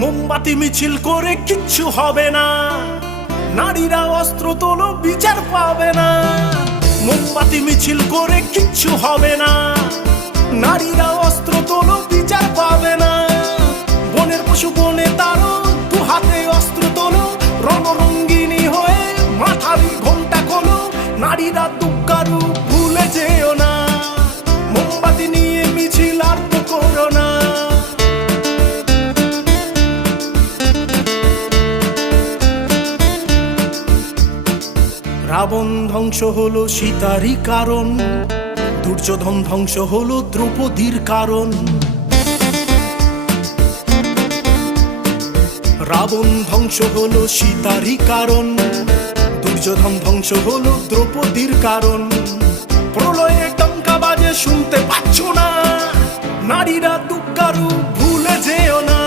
মোমবাতি মিছিল করে কিচ্ছু হবে না, নারীরা অস্ত্র তোলো বিচার পাবে না। মোমবাতি মিছিল করে কিচ্ছু হবে না, নারীরা অস্ত্র তোলো বিচার পাবে না। বনের পশু বনে তারো, দু হাতে অস্ত্র তোলো, রণরঙ্গিনী হয়ে মাথারি ঘোমটা খোলো। নারীরা দুগ্গারু ভুলে যেও না, মোমবাতি নিয়ে মিছিল আর তো করো না। রাবণ ধ্বংস হলো সীতারই কারণ, দুর্যোধন ধ্বংস হলো দ্রৌপদীর কারণ। রাবণ ধ্বংস হলো সীতারই কারণ, দুর্যোধন ধ্বংস হলো দ্রৌপদীর কারণ। প্রলয়ে টঙ্কা বাজে শুনতে পাচ্ছ না, নারীরা দুগ্গারু ভুলে যেও না।